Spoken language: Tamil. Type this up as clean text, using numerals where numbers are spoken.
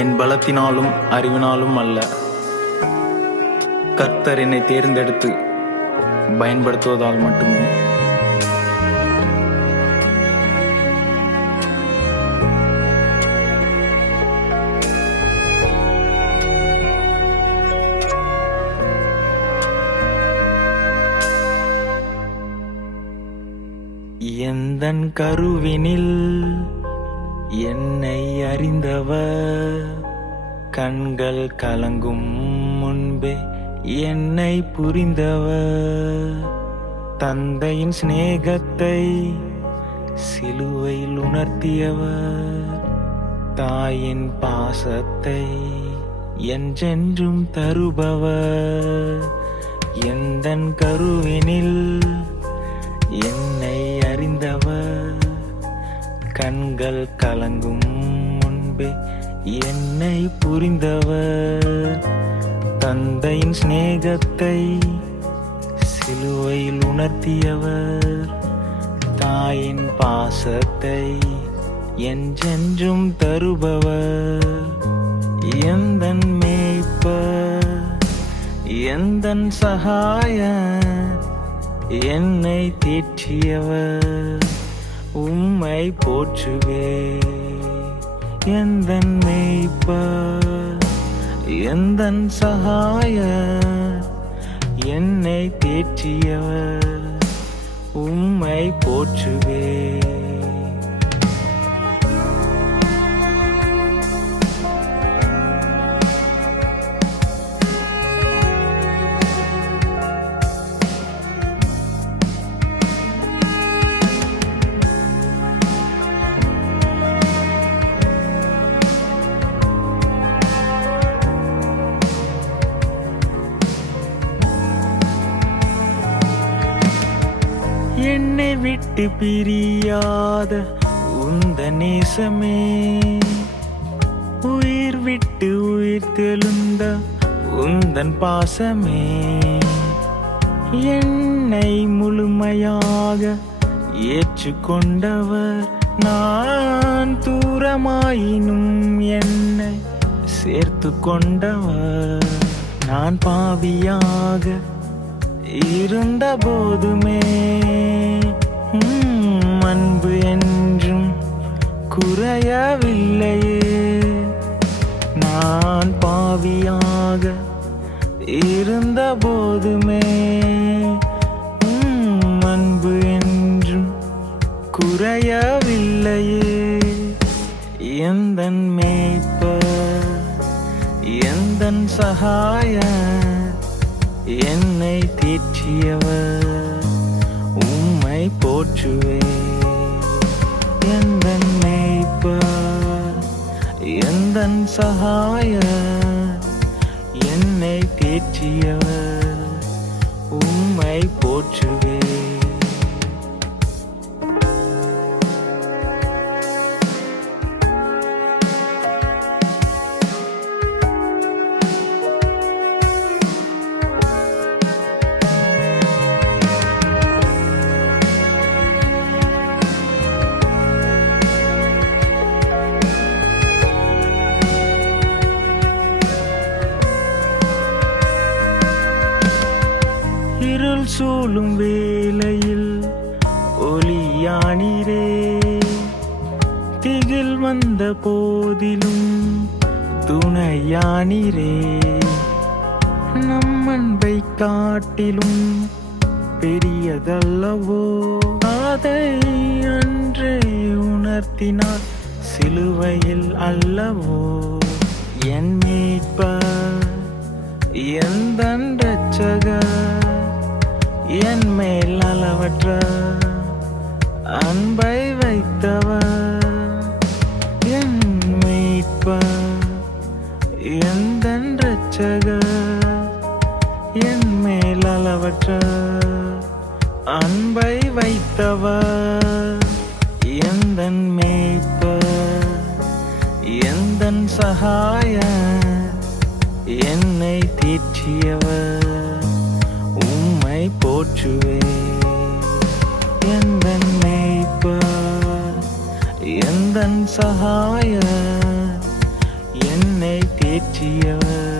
என் பலத்தினாலும் அறிவினாலும் அல்ல, கர்த்தர் என்னை தேர்ந்தெடுத்து பயன்படுத்துவதால் மட்டுமே. எந்தன் கருவினில் என்னை அறிந்தவர், கண்கள் கலங்கும் முன்பே என்னை புரிந்தவர். தந்தையின் சிநேகத்தை சிலுவையில் உணர்த்தியவர், தாயின் பாசத்தை என்றென்றும் தருபவர். எந்தன் கருவினில் என்னை அறிந்தவர், கண்கள் கலங்கும் முன்பே என்னை புரிந்தவர். தந்தையின் சிநேகத்தை சிலுவையில் உணர்த்தியவர், தாயின் பாசத்தை என்றென்றும் தருபவர். எந்தன் மேய்ப்பர், எந்தன் சகாயர், என்னை தேற்றியவர், உம்மை போற்றுவே. எந்தன் மேய்ப்பர், எந்தன் சகாயர், என்னை தேற்றியவர், உம்மை போற்றுவே. என்னை விட்டு பிரியாத உந்த நேசமே, உயிர் விட்டு உயிர் தெழுந்த உந்தன் பாசமே. என்னை முழுமையாக ஏற்றுக்கொண்டவர், நான் தூரமாயினும் என்னை சேர்த்து கொண்டவர். நான் பாவியாக இருந்த போதுமே அன்பு என்றும் குறையவில்லையே. நான் பாவியாக இருந்த போதுமே அன்பு என்றும் குறையவில்லையே. எந்தன் மேய்ப்பர், எந்தன் சகாயர், என்னை தேற்றியவர், உம்மை போற்றுவே. எந்தன் மேய்ப்பர், எந்தன் சகாயர், என்னை தேற்றியவர், உம்மை போற்றுவே. இருள் சூழும் வேளையில் ஒளியானீரே, திகில் வந்த போதிலும் துணையானீரே. நம் அன்பை காட்டிலும் பெரியதல்லவோ, அதை அன்றே உணர்த்தினார் சிலுவையில் அல்லவோ. என் மீட்பர், எந்தன் இரட்சகர், என் மேல் அளவற்ற அன்பை வைத்தவர். என் மீட்பர், எந்தன் இரட்சகர், என் மேல் அளவற்ற அன்பை வைத்தவர். எந்தன் மேய்ப்பர், எந்தன் சகாயர், என்னை தேற்றியவர், உம்மை போற்றுவே. எந்தன் மேய்ப்பர், எந்தன் சகாயர், என்னை தேற்றியவர்.